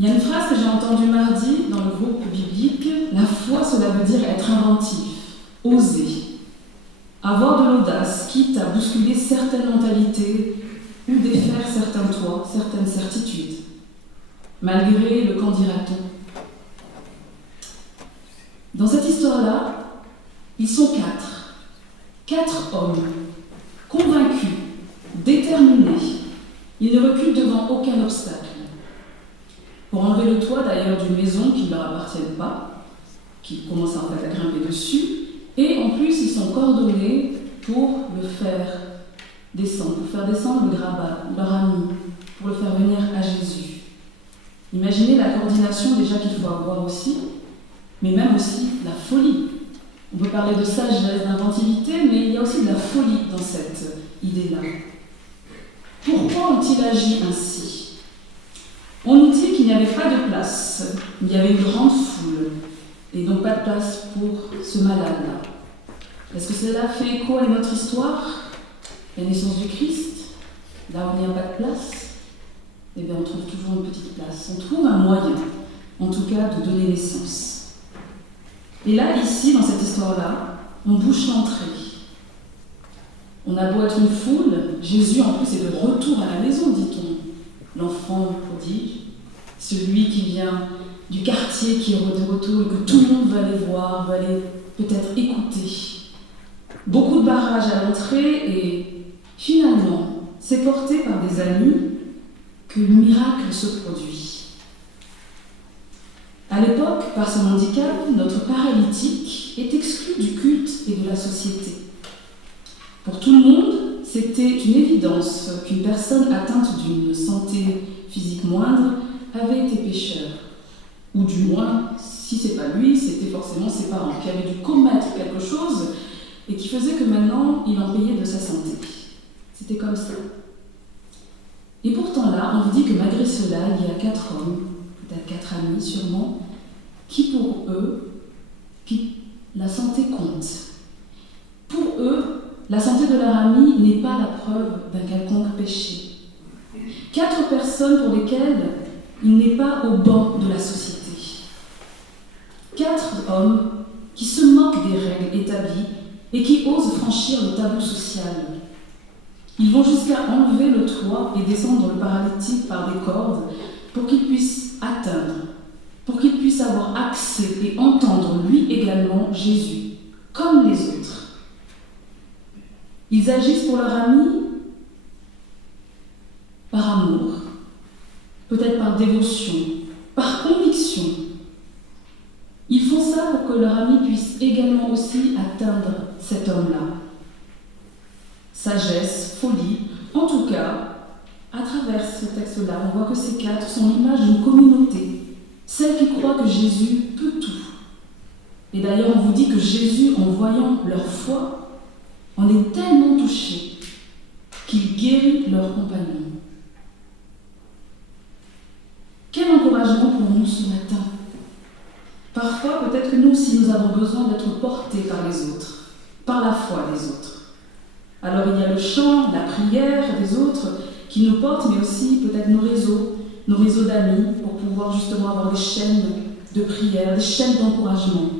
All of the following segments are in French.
Il y a une phrase que j'ai entendue mardi dans le groupe biblique. La foi, cela veut dire être inventif, oser, avoir de l'audace, quitte à bousculer certaines mentalités ou défaire certains toits, certaines certitudes, malgré le qu'en dira-t-on. Dans cette histoire-là, ils sont quatre hommes, convaincus, déterminés. Ils ne reculent devant aucun obstacle. Pour enlever le toit d'ailleurs d'une maison qui ne leur appartient pas, qui commence en fait à grimper dessus, et en plus ils sont coordonnés pour le faire descendre, le grabat, leur ami, pour le faire venir à Jésus. Imaginez la coordination déjà qu'il faut avoir aussi, mais même aussi la folie. On peut parler de sagesse, d'inventivité, mais il y a aussi de la folie dans cette idée-là. Pourquoi ont-ils agi ainsi ? On nous dit qu'il n'y avait pas de place, il y avait une grande foule, et donc pas de place pour ce malade-là. Est-ce que cela fait écho à notre histoire ? La naissance du Christ, là où il n'y a pas de place, eh bien on trouve toujours une petite place. On trouve un moyen, en tout cas, de donner naissance. Et là, ici, dans cette histoire-là, on bouche l'entrée. On a beau être une foule, Jésus en plus est de retour à la maison, dit-on. L'enfant prodige, celui qui vient du quartier, qui est de retour et que tout le monde va aller voir, va aller peut-être écouter. Beaucoup de barrages à l'entrée et finalement, c'est porté par des amis que le miracle se produit. À l'époque, par son handicap, notre paralytique est exclu du culte et de la société. Pour tout le monde, c'était une évidence qu'une personne atteinte d'une santé physique moindre avait été pécheur. Ou du moins, si c'est pas lui, c'était forcément ses parents qui avaient dû commettre quelque chose et qui faisait que maintenant, il en payait de sa santé. C'était comme ça. Et pourtant là, on vous dit que malgré cela, il y a 4 hommes, peut-être 4 amis sûrement, qui pour eux, la santé compte. Pour eux, la santé de leur ami n'est pas la preuve d'un quelconque péché. 4 personnes pour lesquelles il n'est pas au banc de la société. 4 hommes qui se moquent des règles établies et qui osent franchir le tabou social. Ils vont jusqu'à enlever le toit et descendre le paralytique par des cordes pour qu'il puisse atteindre, pour qu'il puisse avoir accès et entendre lui également Jésus, comme les autres. Ils agissent pour leur ami par amour, peut-être par dévotion, par conviction. Ils font ça pour que leur ami puisse également aussi atteindre cet homme-là. Sagesse, folie, en tout cas, à travers ce texte-là, on voit que ces 4 sont l'image d'une communauté, celle qui croit que Jésus peut tout. Et d'ailleurs, on vous dit que Jésus, en voyant leur foi, en est tellement touché qu'il guérit leurs compagnons. Quel encouragement pour nous ce matin. Parfois, peut-être que nous aussi, nous avons besoin d'être portés par les autres, par la foi des autres. Alors il y a le chant, la prière des autres qui nous portent, mais aussi peut-être nos réseaux d'amis, pour pouvoir justement avoir des chaînes de prière, des chaînes d'encouragement.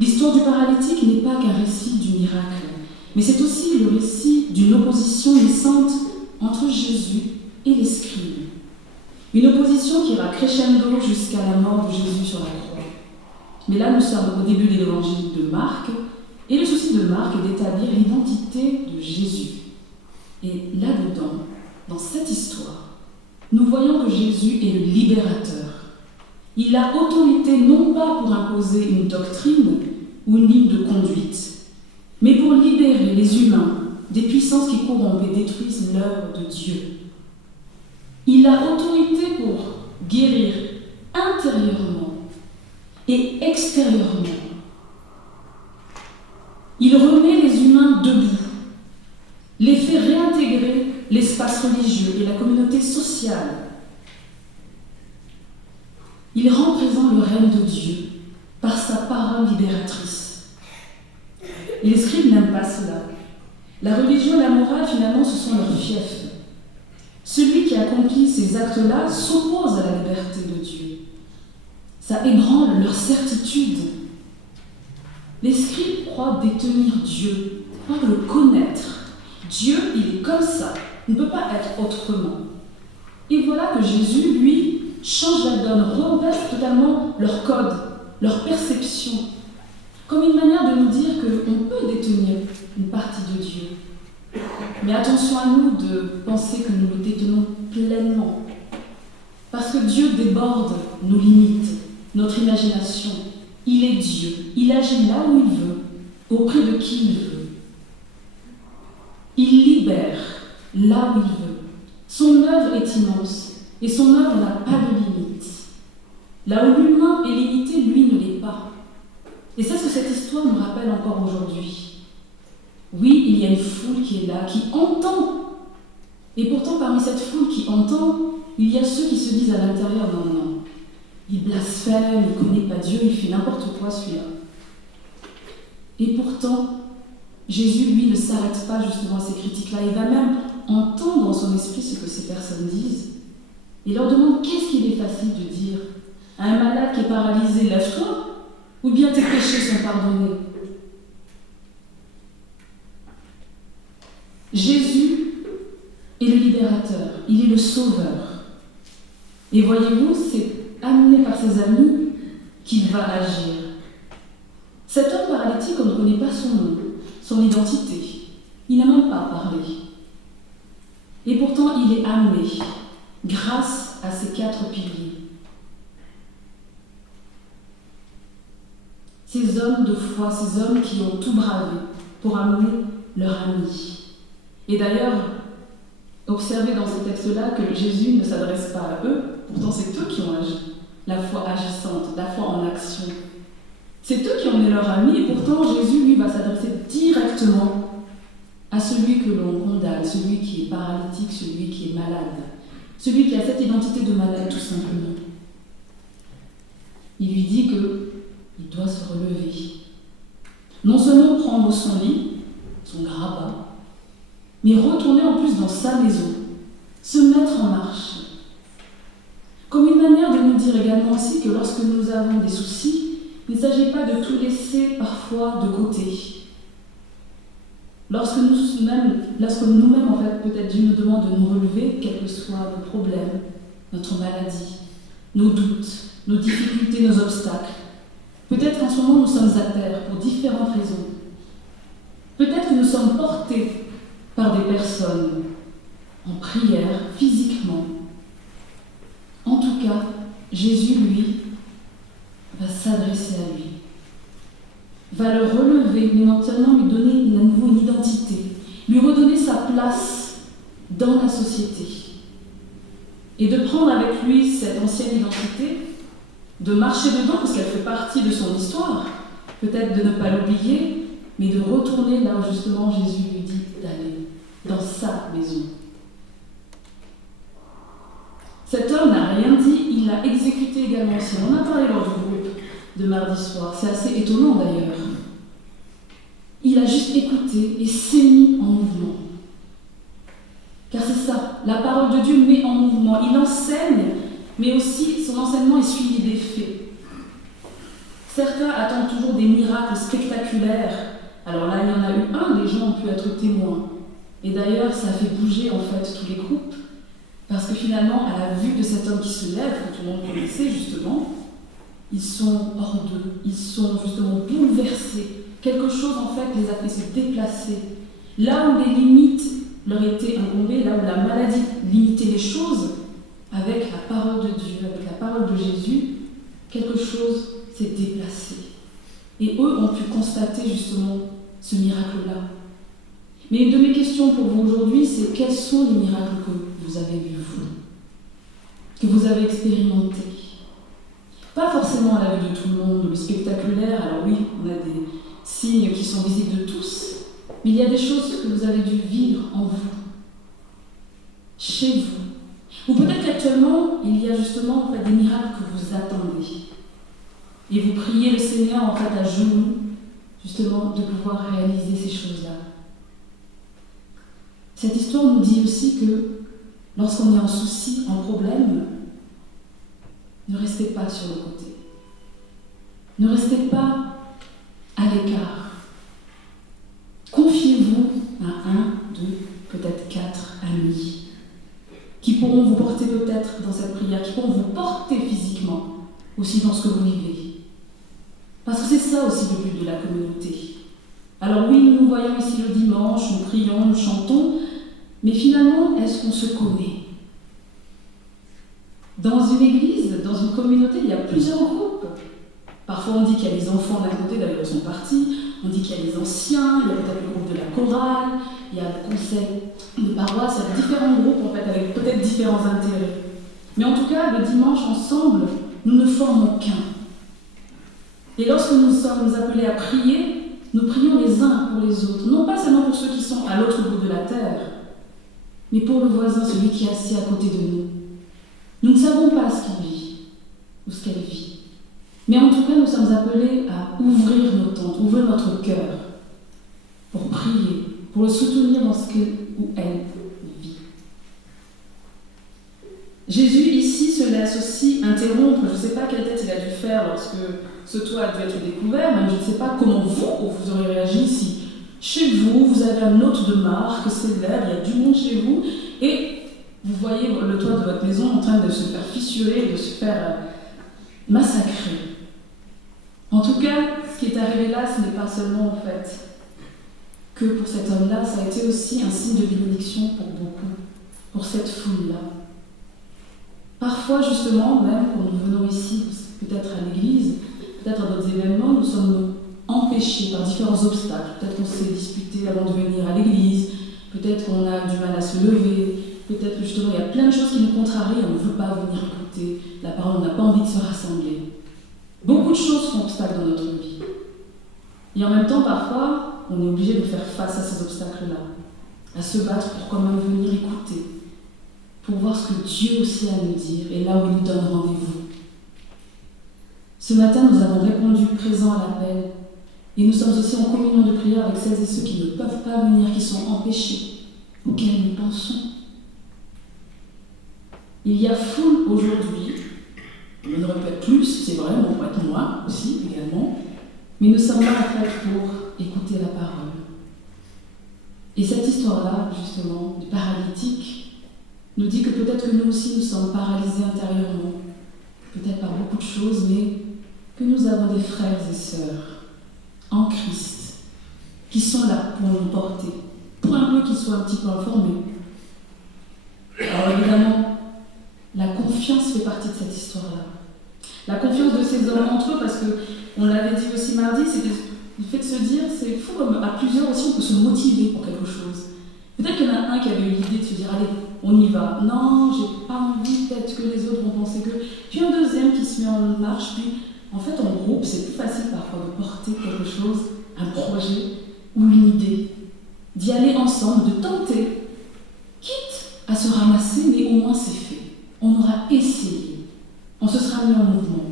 L'histoire du paralytique n'est pas qu'un récit du miracle, mais c'est aussi le récit d'une opposition naissante entre Jésus et les scribes. Une opposition qui ira crescendo jusqu'à la mort de Jésus sur la croix. Mais là, nous sommes au début de l'évangile de Marc, et le souci de Marc est d'établir l'identité de Jésus. Et là-dedans, dans cette histoire, nous voyons que Jésus est le libérateur. Il a autorité non pas pour imposer une doctrine ou une ligne de conduite, mais pour libérer les humains des puissances qui corrompent et détruisent l'œuvre de Dieu. Il a autorité pour guérir intérieurement et extérieurement. Il remet les humains debout, les fait réintégrer l'espace religieux et la communauté sociale. Il rend présent le règne de Dieu par sa parole libératrice. Et les scribes n'aiment pas cela. La religion et la morale, finalement, ce sont leurs fiefs. Celui qui accomplit ces ces actes-là s'opposent à la liberté de Dieu. Ça ébranle leur certitude. Les scribes croient détenir Dieu, croient le connaître. Dieu, il est comme ça, il ne peut pas être autrement. Et voilà que Jésus, lui, change la donne, renverse totalement leur code, leur perception, comme une manière de nous dire qu'on peut détenir une partie de Dieu. Mais attention à nous de penser que nous le détenons pleinement. Parce que Dieu déborde nos limites, notre imagination. Il est Dieu. Il agit là où il veut, auprès de qui il veut. Il libère là où il veut. Son œuvre est immense et son œuvre n'a pas de limite. Là où l'humain est limité, lui ne l'est pas. Et c'est ce que cette histoire nous rappelle encore aujourd'hui. Oui, il y a une foule qui est là, qui entend. Et pourtant, parmi cette foule qui entend, il y a ceux qui se disent à l'intérieur, non, non, il blasphème, il ne connaît pas Dieu, il fait n'importe quoi celui-là. Et pourtant, Jésus, lui, ne s'arrête pas justement à ces critiques-là. Il va même entendre dans son esprit ce que ces personnes disent. Il leur demande qu'est-ce qu'il est facile de dire à un malade qui est paralysé, lève-toi, ou bien tes péchés sont pardonnés. Jésus est le libérateur, il est le sauveur. Et voyez-vous, c'est amené par ses amis qu'il va agir. Cet homme paralytique, on ne connaît pas son nom, son identité. Il n'a même pas parlé. Et pourtant, il est amené grâce à ces 4 piliers. Ces hommes de foi, ces hommes qui ont tout bravé pour amener leur ami. Et d'ailleurs, observez dans ce texte-là que Jésus ne s'adresse pas à eux, pourtant c'est eux qui ont agi, la foi agissante, la foi en action. C'est eux qui ont été leurs amis, et pourtant Jésus, lui, va s'adresser directement à celui que l'on condamne, celui qui est paralytique, celui qui est malade, celui qui a cette identité de malade tout simplement. Il lui dit qu'il doit se relever. Non seulement prendre son lit, son grabat, mais retourner en plus dans sa maison, se mettre en marche. Comme une manière de nous dire également aussi que lorsque nous avons des soucis, il ne s'agit pas de tout laisser parfois de côté. Lorsque nous-mêmes, en fait, peut-être Dieu nous demande de nous relever, quels que soient nos problèmes, notre maladie, nos doutes, nos difficultés, nos obstacles. Peut-être qu'en ce moment nous sommes à terre pour différentes raisons. Peut-être que nous sommes portés par des personnes en prière, physiquement. En tout cas, Jésus, lui, va s'adresser à lui, va le relever, mais non seulement lui donner à nouveau une identité, lui redonner sa place dans la société, et de prendre avec lui cette ancienne identité, de marcher dedans, parce qu'elle fait partie de son histoire, peut-être de ne pas l'oublier, mais de retourner là où justement Jésus lui dit d'aller, dans sa maison. Cet homme n'a rien dit, il l'a exécuté également aussi. On a parlé lors du groupe de mardi soir, c'est assez étonnant d'ailleurs. Il a juste écouté et s'est mis en mouvement. Car c'est ça, la parole de Dieu met en mouvement. Il enseigne, mais aussi son enseignement est suivi des faits. Certains attendent toujours des miracles spectaculaires. Alors là, il y en a eu un, les gens ont pu être témoins. Et d'ailleurs, ça a fait bouger en fait tous les groupes. Parce que finalement, à la vue de cet homme qui se lève, que tout le monde connaissait justement, ils sont hors d'eux, ils sont justement bouleversés. Quelque chose en fait les a fait se déplacer. Là où les limites leur étaient incombées, là où la maladie limitait les choses, avec la parole de Dieu, avec la parole de Jésus, quelque chose s'est déplacé. Et eux ont pu constater justement ce miracle-là. Mais une de mes questions pour vous aujourd'hui, c'est quels sont les miracles que vous avez vus, vous, que vous avez expérimentés? Pas forcément à la vue de tout le monde, le spectaculaire, alors oui, on a des signes qui sont visibles de tous, mais il y a des choses que vous avez dû vivre en vous, chez vous. Ou peut-être qu'actuellement, il y a justement en fait, des miracles que vous attendez. Et vous priez le Seigneur en fait à genoux, justement, de pouvoir réaliser ces choses-là. Cette histoire nous dit aussi que lorsqu'on est en souci, en problème, ne restez pas sur le côté. Ne restez pas à l'écart. Confiez-vous à 1, 2, peut-être 4 amis qui pourront vous porter peut-être dans cette prière, qui pourront vous porter physiquement aussi dans ce que vous vivez. Parce que c'est ça aussi le but de la communauté. Alors oui, nous nous voyons ici le dimanche, nous prions, nous chantons, mais finalement, est-ce qu'on se connaît? Dans une église, dans une communauté, il y a plusieurs groupes. Parfois on dit qu'il y a les enfants d'un côté, d'ailleurs ils sont partis, on dit qu'il y a les anciens, il y a peut-être le groupe de la chorale, il y a le conseil de paroisse, il y a différents groupes en fait, avec peut-être différents intérêts. Mais en tout cas, le dimanche, ensemble, nous ne formons qu'un. Et lorsque nous sommes appelés à prier, nous prions les uns pour les autres, non pas seulement pour ceux qui sont à l'autre bout de la terre, mais pour le voisin, celui qui est assis à côté de nous. Nous ne savons pas ce qu'il vit ou ce qu'elle vit. Mais en tout cas, nous sommes appelés à ouvrir nos tentes, ouvrir notre cœur pour prier, pour le soutenir dans ce qu'il ou elle vit. Jésus, ici, se laisse aussi interrompre. Je ne sais pas quelle tête il a dû faire lorsque ce toit a dû être découvert, même je ne sais pas comment vous aurez réagi si chez vous, vous avez un hôte de marque sévère, il y a du monde chez vous, et vous voyez le toit de votre maison en train de se faire fissurer, de se faire massacrer. En tout cas, ce qui est arrivé là, ce n'est pas seulement en fait que pour cet homme-là, ça a été aussi un signe de bénédiction pour beaucoup, pour cette foule-là. Parfois, justement, même quand nous venons ici, peut-être à l'église, peut-être à d'autres événements, nous sommes empêchés par différents obstacles. Peut-être qu'on s'est disputé avant de venir à l'église, peut-être qu'on a du mal à se lever, peut-être que justement il y a plein de choses qui nous contrarient, on ne veut pas venir écouter la parole, on n'a pas envie de se rassembler. Beaucoup de choses font obstacle dans notre vie. Et en même temps, parfois, on est obligé de faire face à ces obstacles-là, à se battre pour quand même venir écouter, pour voir ce que Dieu aussi a à nous dire et là où il nous donne rendez-vous. Ce matin, nous avons répondu présent à l'appel et nous sommes aussi en communion de prière avec celles et ceux qui ne peuvent pas venir, qui sont empêchés, auxquels nous pensons. Il y a foule aujourd'hui. On ne répète plus, c'est vrai, on pourrait être moi aussi également, mais nous sommes là en fait pour écouter la parole. Et cette histoire-là, justement, du paralytique, nous dit que peut-être que nous aussi nous sommes paralysés intérieurement, peut-être par beaucoup de choses, mais que nous avons des frères et sœurs en Christ qui sont là pour nous porter, pour un peu qu'ils soient un petit peu informés. Alors évidemment, la confiance fait partie de cette histoire-là. La confiance de ces hommes entre eux, parce qu'on l'avait dit aussi mardi, c'est le fait de se dire, c'est fou comme à plusieurs aussi on peut se motiver pour quelque chose. Peut-être qu'il y en a un qui avait eu l'idée de se dire, allez, on y va. Non, j'ai pas envie, peut-être que les autres vont penser que... Puis un deuxième qui se met en marche, puis en fait en groupe, c'est plus facile parfois de porter quelque chose, un projet ou une idée. D'y aller ensemble, de tenter, quitte à se ramasser, mais au moins c'est fait. On aura essayé. On se sera mis en mouvement.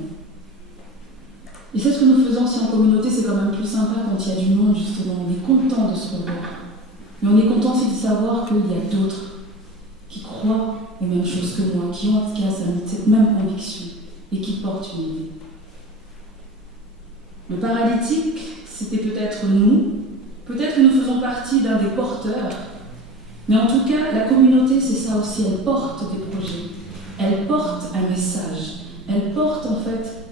Et c'est ce que nous faisons aussi en communauté, c'est quand même plus sympa quand il y a du monde, justement. On est content de se revoir. Mais on est content aussi de savoir qu'il y a d'autres qui croient les mêmes choses que moi, qui ont en tout cas cette même conviction et qui portent une idée. Le paralytique, c'était peut-être nous, peut-être que nous faisons partie d'un des porteurs, mais en tout cas, la communauté, c'est ça aussi, elle porte des projets. Elle porte un message, elle porte en fait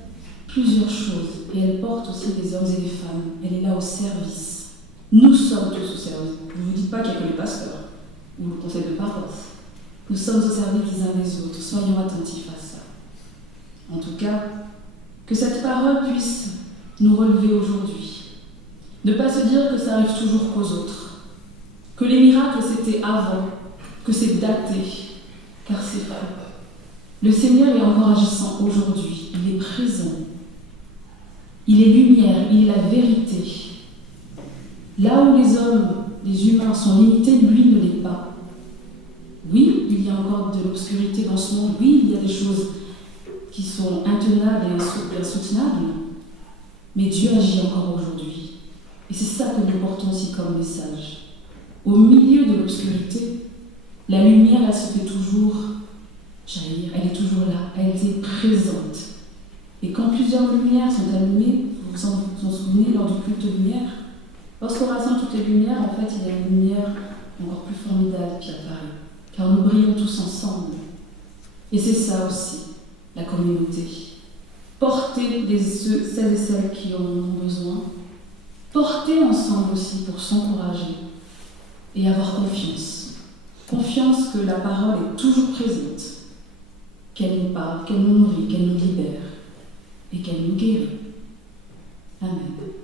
plusieurs choses et elle porte aussi des hommes et des femmes. Elle est là au service. Nous sommes tous au service. Ne vous dites pas qu'il n'y a que les pasteurs ou le conseil de paroisse. Nous sommes au service les uns des autres. Soyons attentifs à ça. En tout cas, que cette parole puisse nous relever aujourd'hui. Ne pas se dire que ça arrive toujours qu'aux autres. Que les miracles c'était avant, que c'est daté, car c'est faux. Le Seigneur est encore agissant aujourd'hui, il est présent, il est lumière, il est la vérité. Là où les hommes, les humains sont limités, lui ne l'est pas. Oui, il y a encore de l'obscurité dans ce monde, oui, il y a des choses qui sont intenables et insoutenables, mais Dieu agit encore aujourd'hui. Et c'est ça que nous portons aussi comme message. Au milieu de l'obscurité, La lumière, elle se fait toujours jaillir, elle est toujours là, elle est présente. Et quand plusieurs lumières sont allumées, vous vous en souvenez lors du culte de lumière, lorsqu'on rassemble toutes les lumières, en fait, il y a une lumière encore plus formidable qui apparaît, car nous brillons tous ensemble. Et c'est ça aussi, la communauté. Porter celles et celles qui en ont besoin, porter ensemble aussi pour s'encourager et avoir confiance. Confiance que la parole est toujours présente, qu'elle nous parle, qu'elle nous nourrit, qu'elle nous libère et qu'elle nous guérit. Amen.